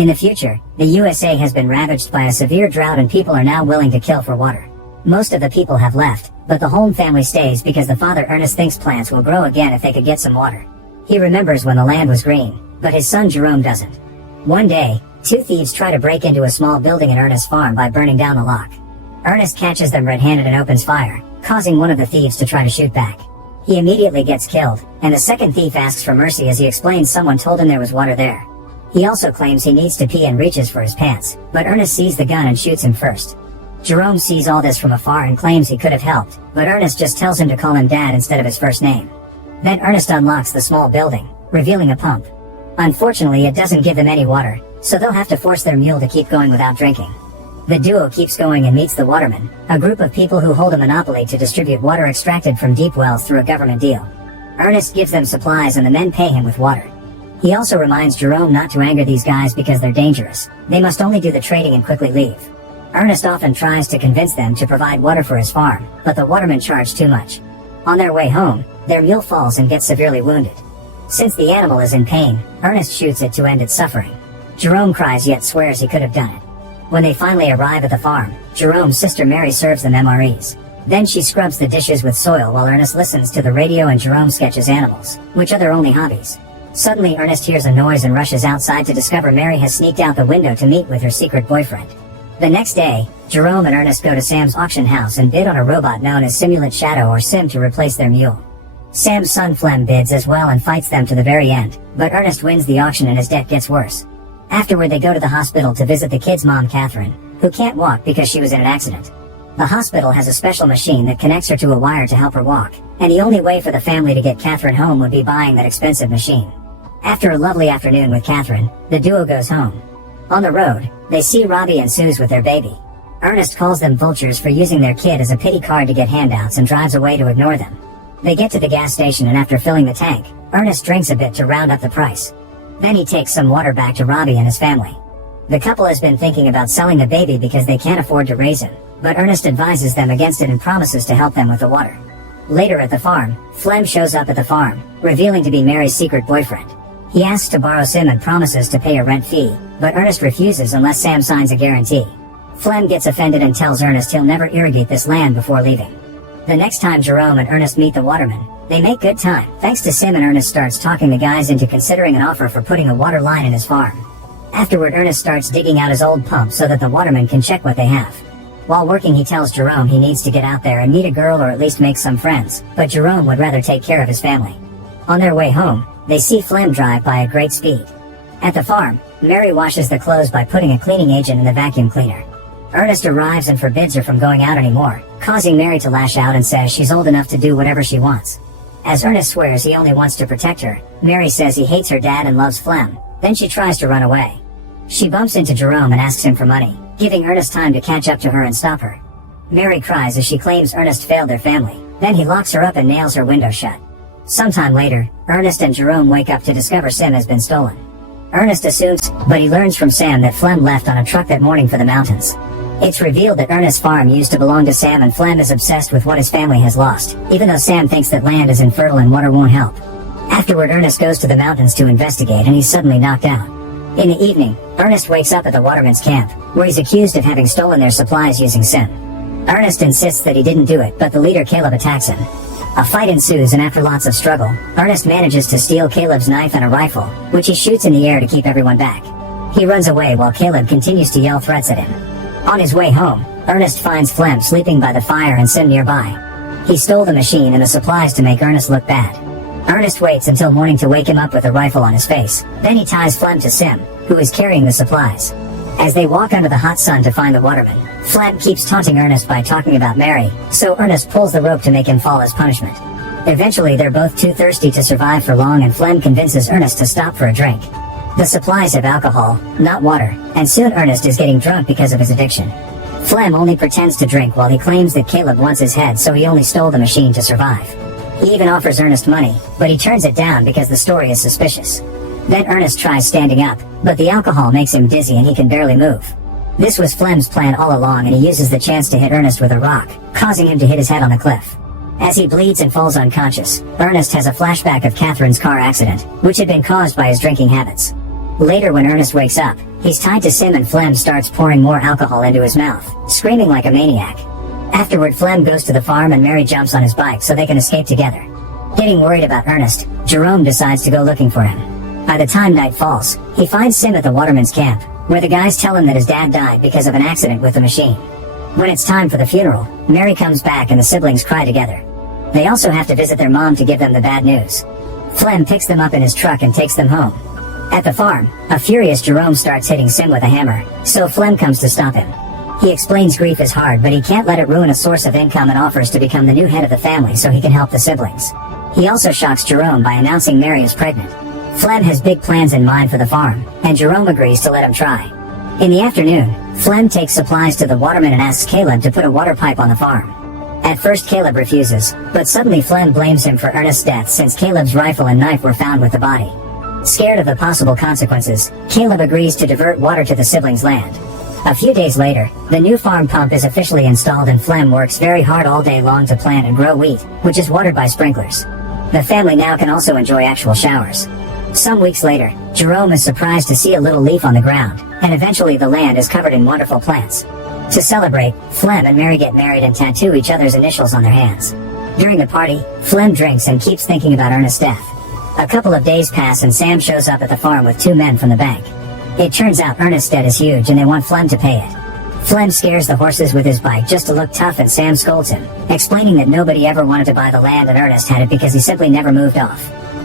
In the future, the USA has been ravaged by a severe drought and people are now willing to kill for water. Most of the people have left, but the Holm family stays because the father Ernest thinks plants will grow again if they could get some water. He remembers when the land was green, but his son Jerome doesn't. One day, two thieves try to break into a small building at Ernest's farm by burning down the lock. Ernest catches them red-handed and opens fire, causing one of the thieves to try to shoot back. He immediately gets killed, and the second thief asks for mercy as he explains someone told him there was water there. He also claims he needs to pee and reaches for his pants, but Ernest sees the gun and shoots him first. Jerome sees all this from afar and claims he could have helped, but Ernest just tells him to call him Dad instead of his first name. Then Ernest unlocks the small building, revealing a pump. Unfortunately, it doesn't give them any water, so they'll have to force their mule to keep going without drinking. The duo keeps going and meets the Watermen, a group of people who hold a monopoly to distribute water extracted from deep wells through a government deal. Ernest gives them supplies and the men pay him with water. He also reminds Jerome not to anger these guys because they're dangerous. They must only do the trading and quickly leave. Ernest often tries to convince them to provide water for his farm, but the Watermen charge too much. On their way home, their mule falls and gets severely wounded. Since the animal is in pain, Ernest shoots it to end its suffering. Jerome cries yet swears he could have done it. When they finally arrive at the farm, Jerome's sister Mary serves them MREs. Then she scrubs the dishes with soil while Ernest listens to the radio and Jerome sketches animals, which are their only hobbies. Suddenly Ernest hears a noise and rushes outside to discover Mary has sneaked out the window to meet with her secret boyfriend. The next day, Jerome and Ernest go to Sam's auction house and bid on a robot known as Simulant Shadow or Sim to replace their mule. Sam's son Flem bids as well and fights them to the very end, but Ernest wins the auction and his debt gets worse. Afterward they go to the hospital to visit the kid's mom Catherine, who can't walk because she was in an accident. The hospital has a special machine that connects her to a wire to help her walk, and the only way for the family to get Catherine home would be buying that expensive machine. After a lovely afternoon with Catherine, the duo goes home. On the road, they see Robbie and Suze with their baby. Ernest calls them vultures for using their kid as a pity card to get handouts and drives away to ignore them. They get to the gas station and after filling the tank, Ernest drinks a bit to round up the price. Then he takes some water back to Robbie and his family. The couple has been thinking about selling the baby because they can't afford to raise him, but Ernest advises them against it and promises to help them with the water. Later at the farm, Flem shows up at the farm, revealing to be Mary's secret boyfriend. He asks to borrow Sim and promises to pay a rent fee, but Ernest refuses unless Sam signs a guarantee. Flem gets offended and tells Ernest he'll never irrigate this land before leaving. The next time Jerome and Ernest meet the Watermen, they make good time, thanks to Sim, and Ernest starts talking the guys into considering an offer for putting a water line in his farm. Afterward, Ernest starts digging out his old pump so that the Watermen can check what they have. While working, he tells Jerome he needs to get out there and meet a girl or at least make some friends, but Jerome would rather take care of his family. On their way home, they see Flem drive by at great speed. At the farm, Mary washes the clothes by putting a cleaning agent in the vacuum cleaner. Ernest arrives and forbids her from going out anymore, causing Mary to lash out and says she's old enough to do whatever she wants. As Ernest swears he only wants to protect her, Mary says he hates her dad and loves Flem. Then she tries to run away. She bumps into Jerome and asks him for money, giving Ernest time to catch up to her and stop her. Mary cries as she claims Ernest failed their family. Then he locks her up and nails her window shut. Sometime later, Ernest and Jerome wake up to discover Sim has been stolen. Ernest assumes, but he learns from Sam that Flem left on a truck that morning for the mountains. It's revealed that Ernest's farm used to belong to Sam and Flem is obsessed with what his family has lost, even though Sam thinks that land is infertile and water won't help. Afterward, Ernest goes to the mountains to investigate and he's suddenly knocked out. In the evening, Ernest wakes up at the Watermen's camp, where he's accused of having stolen their supplies using Sim. Ernest insists that he didn't do it, but the leader Caleb attacks him. A fight ensues and after lots of struggle, Ernest manages to steal Caleb's knife and a rifle, which he shoots in the air to keep everyone back. He runs away while Caleb continues to yell threats at him. On his way home, Ernest finds Flem sleeping by the fire and Sim nearby. He stole the machine and the supplies to make Ernest look bad. Ernest waits until morning to wake him up with a rifle on his face. Then he ties Flem to Sim, who is carrying the supplies. As they walk under the hot sun to find the Watermen, Flem keeps taunting Ernest by talking about Mary, so Ernest pulls the rope to make him fall as punishment. Eventually they're both too thirsty to survive for long and Flem convinces Ernest to stop for a drink. The supplies have alcohol, not water, and soon Ernest is getting drunk because of his addiction. Flem only pretends to drink while he claims that Caleb wants his head, so he only stole the machine to survive. He even offers Ernest money, but he turns it down because the story is suspicious. Then Ernest tries standing up, but the alcohol makes him dizzy and he can barely move. This was Flem's plan all along and he uses the chance to hit Ernest with a rock, causing him to hit his head on the cliff. As he bleeds and falls unconscious, Ernest has a flashback of Catherine's car accident, which had been caused by his drinking habits. Later when Ernest wakes up, He's tied to Sim and Flem starts pouring more alcohol into his mouth, screaming like a maniac. Afterward, Flem goes to the farm and Mary jumps on his bike so they can escape together. Getting worried about Ernest, Jerome decides to go looking for him. By the time night falls, he finds Sim at the waterman's camp, where the guys tell him that his dad died because of an accident with the machine. When it's time for the funeral, Mary comes back and the siblings cry together. They also have to visit their mom to give them the bad news. Flem picks them up in his truck and takes them home. At the farm, a furious Jerome starts hitting Sim with a hammer, so Flem comes to stop him. He explains grief is hard, but he can't let it ruin a source of income and offers to become the new head of the family so he can help the siblings. He also shocks Jerome by announcing Mary is pregnant. Flem has big plans in mind for the farm, and Jerome agrees to let him try. In the afternoon, Flem takes supplies to the waterman and asks Caleb to put a water pipe on the farm. At first Caleb refuses, but suddenly Flem blames him for Ernest's death since Caleb's rifle and knife were found with the body. Scared of the possible consequences, Caleb agrees to divert water to the siblings' land. A few days later, the new farm pump is officially installed and Flem works very hard all day long to plant and grow wheat, which is watered by sprinklers. The family now can also enjoy actual showers. Some weeks later, Jerome is surprised to see a little leaf on the ground, and eventually the land is covered in wonderful plants. To celebrate, Flem and Mary get married and tattoo each other's initials on their hands. During the party, Flem drinks and keeps thinking about Ernest's death. A couple of days pass and Sam shows up at the farm with two men from the bank. It turns out Ernest's debt is huge and they want Flem to pay it. Flem scares the horses with his bike just to look tough and Sam scolds him, explaining that nobody ever wanted to buy the land and Ernest had it because he simply never moved off.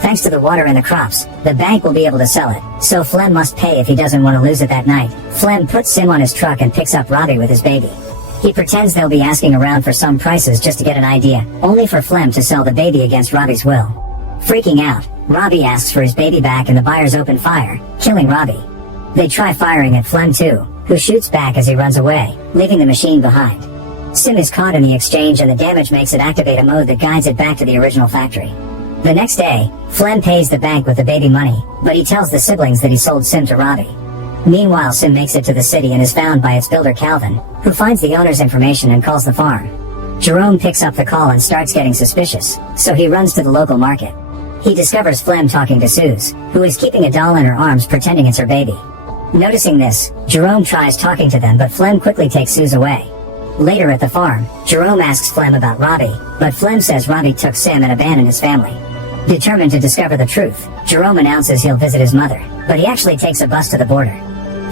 Thanks to the water and the crops, the bank will be able to sell it, so Flem must pay if he doesn't want to lose it that night. Flem puts Sim on his truck and picks up Robbie with his baby. He pretends they'll be asking around for some prices just to get an idea, only for Flem to sell the baby against Robbie's will. Freaking out, Robbie asks for his baby back and the buyers open fire, killing Robbie. They try firing at Flem too, who shoots back as he runs away, leaving the machine behind. Sim is caught in the exchange and the damage makes it activate a mode that guides it back to the original factory. The next day, Flem pays the bank with the baby money, but he tells the siblings that he sold Sim to Robbie. Meanwhile, Sim makes it to the city and is found by its builder Calvin, who finds the owner's information and calls the farm. Jerome picks up the call and starts getting suspicious, so he runs to the local market. He discovers Flem talking to Suze, who is keeping a doll in her arms pretending it's her baby. Noticing this, Jerome tries talking to them but Flem quickly takes Suze away. Later at the farm, Jerome asks Flem about Robbie, but Flem says Robbie took Sim and abandoned his family. Determined to discover the truth, Jerome announces he'll visit his mother, but he actually takes a bus to the border.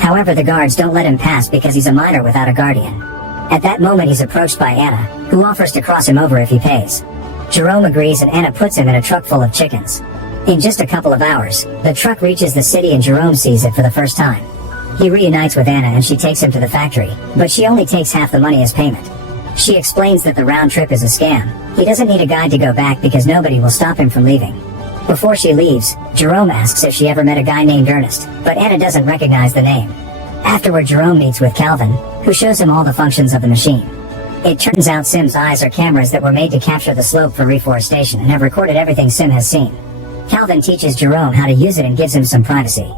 However, the guards don't let him pass because he's a minor without a guardian. At that moment he's approached by Anna, who offers to cross him over if he pays. Jerome agrees and Anna puts him in a truck full of chickens. In just a couple of hours, the truck reaches the city and Jerome sees it for the first time. He reunites with Anna and she takes him to the factory, but she only takes half the money as payment. She explains that the round trip is a scam. He doesn't need a guide to go back because nobody will stop him from leaving. Before she leaves, Jerome asks if she ever met a guy named Ernest, but Anna doesn't recognize the name. Afterward, Jerome meets with Calvin, who shows him all the functions of the machine. It turns out Sim's eyes are cameras that were made to capture the slope for reforestation and have recorded everything Sim has seen. Calvin teaches Jerome how to use it and gives him some privacy.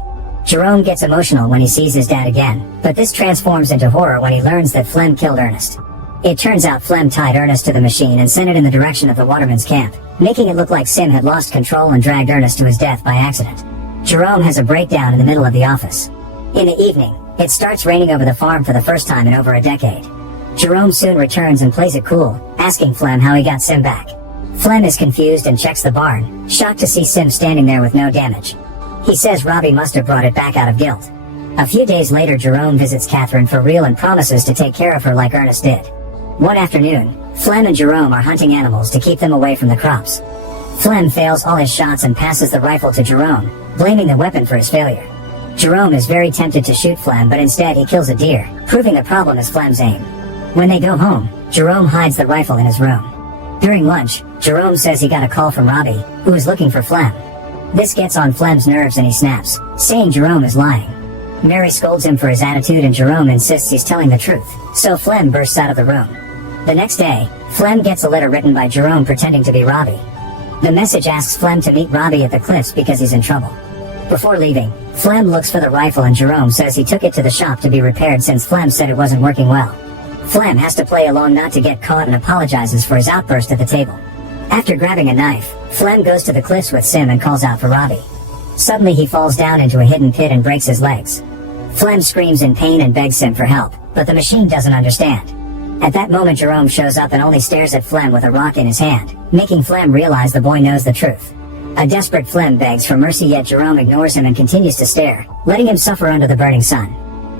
Jerome gets emotional when he sees his dad again, but this transforms into horror when he learns that Flem killed Ernest. It turns out Flem tied Ernest to the machine and sent it in the direction of the waterman's camp, making it look like Sim had lost control and dragged Ernest to his death by accident. Jerome has a breakdown in the middle of the office. In the evening, it starts raining over the farm for the first time in over a decade. Jerome soon returns and plays it cool, asking Flem how he got Sim back. Flem is confused and checks the barn, shocked to see Sim standing there with no damage. He says Robbie must have brought it back out of guilt. A few days later, Jerome visits Catherine for real and promises to take care of her like Ernest did. One afternoon, Flem and Jerome are hunting animals to keep them away from the crops. Flem fails all his shots and passes the rifle to Jerome, blaming the weapon for his failure. Jerome is very tempted to shoot Flem, but instead he kills a deer, proving the problem is Flem's aim. When they go home, Jerome hides the rifle in his room. During lunch, Jerome says he got a call from Robbie, who is looking for Flem. This gets on Flem's nerves and he snaps, saying Jerome is lying. Mary scolds him for his attitude and Jerome insists he's telling the truth, so Flem bursts out of the room. The next day, Flem gets a letter written by Jerome pretending to be Robbie. The message asks Flem to meet Robbie at the cliffs because he's in trouble. Before leaving, Flem looks for the rifle and Jerome says he took it to the shop to be repaired since Flem said it wasn't working well. Flem has to play along not to get caught and apologizes for his outburst at the table. After grabbing a knife, Flem goes to the cliffs with Sim and calls out for Robbie. Suddenly he falls down into a hidden pit and breaks his legs. Flem screams in pain and begs Sim for help, but the machine doesn't understand. At that moment Jerome shows up and only stares at Flem with a rock in his hand, making Flem realize the boy knows the truth. A desperate Flem begs for mercy, yet Jerome ignores him and continues to stare, letting him suffer under the burning sun.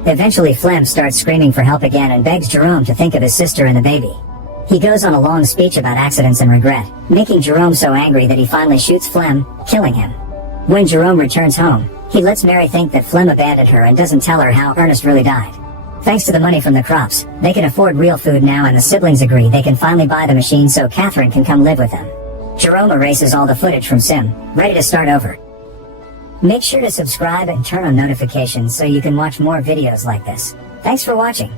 Eventually Flem starts screaming for help again and begs Jerome to think of his sister and the baby. He goes on a long speech about accidents and regret, making Jerome so angry that he finally shoots Flem, killing him. When Jerome returns home, he lets Mary think that Flem abandoned her and doesn't tell her how Ernest really died. Thanks to the money from the crops, they can afford real food now, and the siblings agree they can finally buy the machine so Catherine can come live with them. Jerome erases all the footage from Sim, ready to start over. Make sure to subscribe and turn on notifications so you can watch more videos like this. Thanks for watching.